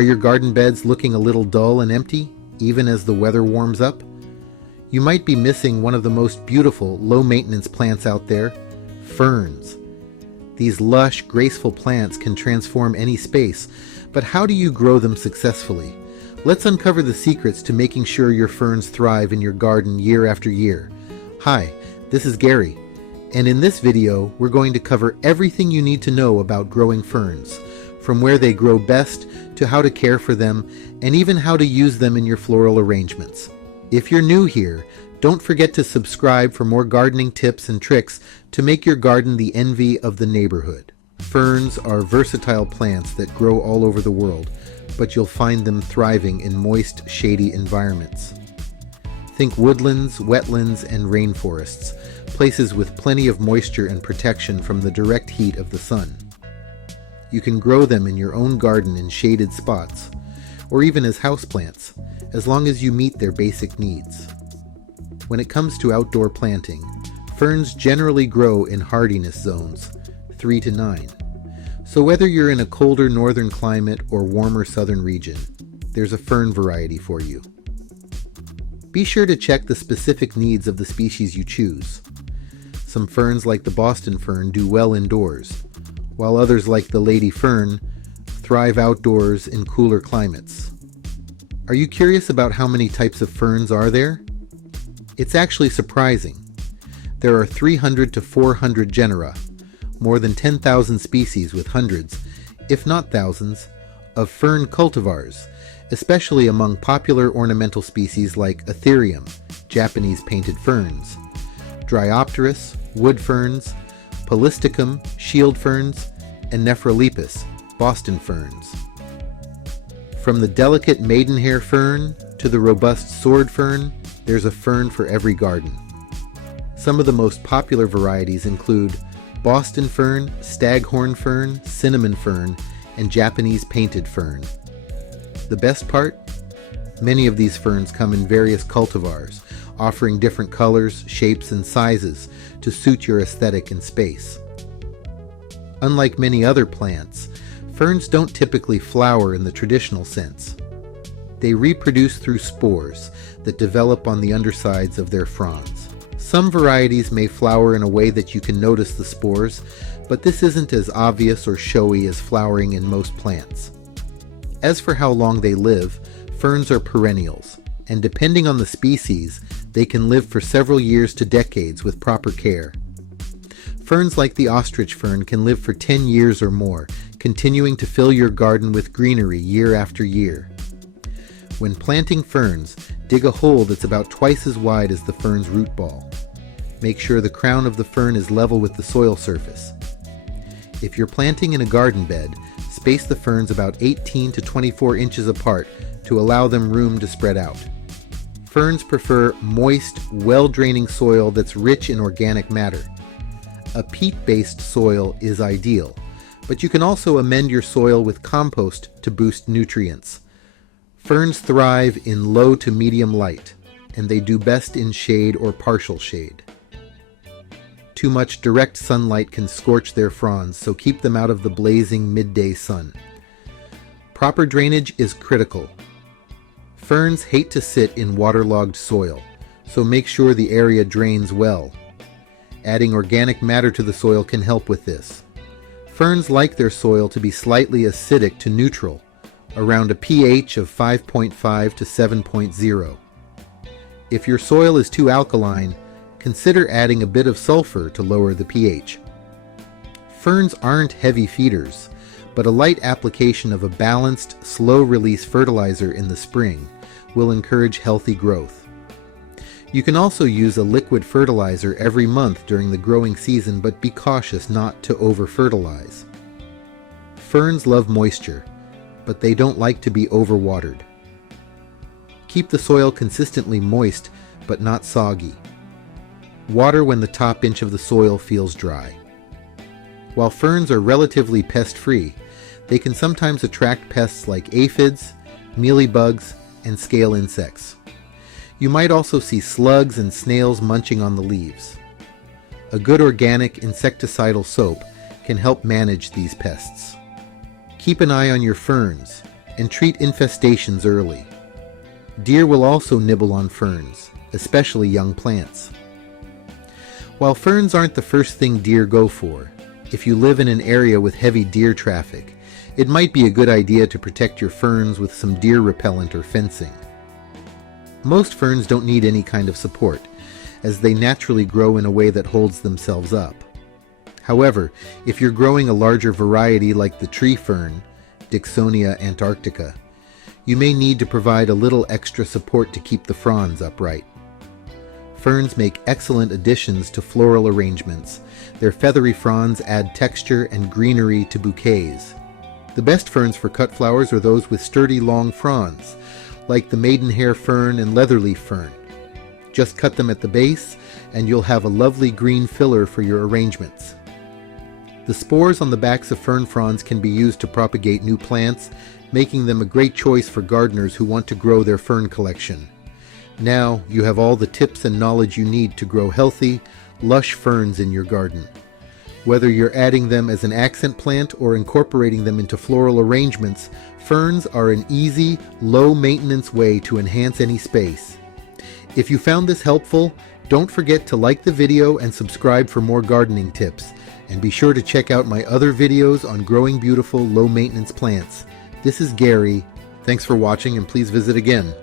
Are your garden beds looking a little dull and empty, even as the weather warms up? You might be missing one of the most beautiful, low-maintenance plants out there, ferns. These lush, graceful plants can transform any space, but how do you grow them successfully? Let's uncover the secrets to making sure your ferns thrive in your garden year after year. Hi, this is Gary, and in this video, we're going to cover everything you need to know about growing ferns, from where they grow best to how to care for them, and even how to use them in your floral arrangements. If you're new here, don't forget to subscribe for more gardening tips and tricks to make your garden the envy of the neighborhood. Ferns are versatile plants that grow all over the world, but you'll find them thriving in moist, shady environments. Think woodlands, wetlands, and rainforests, places with plenty of moisture and protection from the direct heat of the sun. You can grow them in your own garden in shaded spots, or even as houseplants, as long as you meet their basic needs. When it comes to outdoor planting, ferns generally grow in hardiness zones, 3 to 9. So whether you're in a colder northern climate or warmer southern region, there's a fern variety for you. Be sure to check the specific needs of the species you choose. Some ferns like the Boston fern do well indoors, while others like the lady fern thrive outdoors in cooler climates. Are you curious about how many types of ferns are there? It's actually surprising. There are 300 to 400 genera, more than 10,000 species with hundreds, if not thousands, of fern cultivars, especially among popular ornamental species like Ethereum, Japanese painted ferns, Dryopteris, wood ferns, Polystichum, shield ferns, and Nephrolepis, Boston ferns. From the delicate maidenhair fern to the robust sword fern, there's a fern for every garden. Some of the most popular varieties include Boston fern, staghorn fern, cinnamon fern, and Japanese painted fern. The best part? Many of these ferns come in various cultivars, offering different colors, shapes, and sizes to suit your aesthetic and space. Unlike many other plants, ferns don't typically flower in the traditional sense. They reproduce through spores that develop on the undersides of their fronds. Some varieties may flower in a way that you can notice the spores, but this isn't as obvious or showy as flowering in most plants. As for how long they live, ferns are perennials, and depending on the species, they can live for several years to decades with proper care. Ferns like the ostrich fern can live for 10 years or more, continuing to fill your garden with greenery year after year. When planting ferns, dig a hole that's about twice as wide as the fern's root ball. Make sure the crown of the fern is level with the soil surface. If you're planting in a garden bed, space the ferns about 18 to 24 inches apart to allow them room to spread out. Ferns prefer moist, well-draining soil that's rich in organic matter. A peat-based soil is ideal, but you can also amend your soil with compost to boost nutrients. Ferns thrive in low to medium light, and they do best in shade or partial shade. Too much direct sunlight can scorch their fronds, so keep them out of the blazing midday sun. Proper drainage is critical. Ferns hate to sit in waterlogged soil, so make sure the area drains well. Adding organic matter to the soil can help with this. Ferns like their soil to be slightly acidic to neutral, around a pH of 5.5 to 7.0. If your soil is too alkaline, consider adding a bit of sulfur to lower the pH. Ferns aren't heavy feeders, but a light application of a balanced, slow-release fertilizer in the spring will encourage healthy growth. You can also use a liquid fertilizer every month during the growing season, but be cautious not to over-fertilize. Ferns love moisture, but they don't like to be overwatered. Keep the soil consistently moist, but not soggy. Water when the top inch of the soil feels dry. While ferns are relatively pest-free, they can sometimes attract pests like aphids, mealybugs, and scale insects. You might also see slugs and snails munching on the leaves. A good organic insecticidal soap can help manage these pests. Keep an eye on your ferns, and treat infestations early. Deer will also nibble on ferns, especially young plants. While ferns aren't the first thing deer go for, if you live in an area with heavy deer traffic, it might be a good idea to protect your ferns with some deer repellent or fencing. Most ferns don't need any kind of support, as they naturally grow in a way that holds themselves up. However, if you're growing a larger variety like the tree fern, Dicksonia antarctica, you may need to provide a little extra support to keep the fronds upright. Ferns make excellent additions to floral arrangements. Their feathery fronds add texture and greenery to bouquets. The best ferns for cut flowers are those with sturdy long fronds, like the maidenhair fern and leatherleaf fern. Just cut them at the base, and you'll have a lovely green filler for your arrangements. The spores on the backs of fern fronds can be used to propagate new plants, making them a great choice for gardeners who want to grow their fern collection. Now you have all the tips and knowledge you need to grow healthy, lush ferns in your garden. Whether you're adding them as an accent plant or incorporating them into floral arrangements, ferns are an easy, low-maintenance way to enhance any space. If you found this helpful, don't forget to like the video and subscribe for more gardening tips. And be sure to check out my other videos on growing beautiful, low-maintenance plants. This is Gary. Thanks for watching, and please visit again.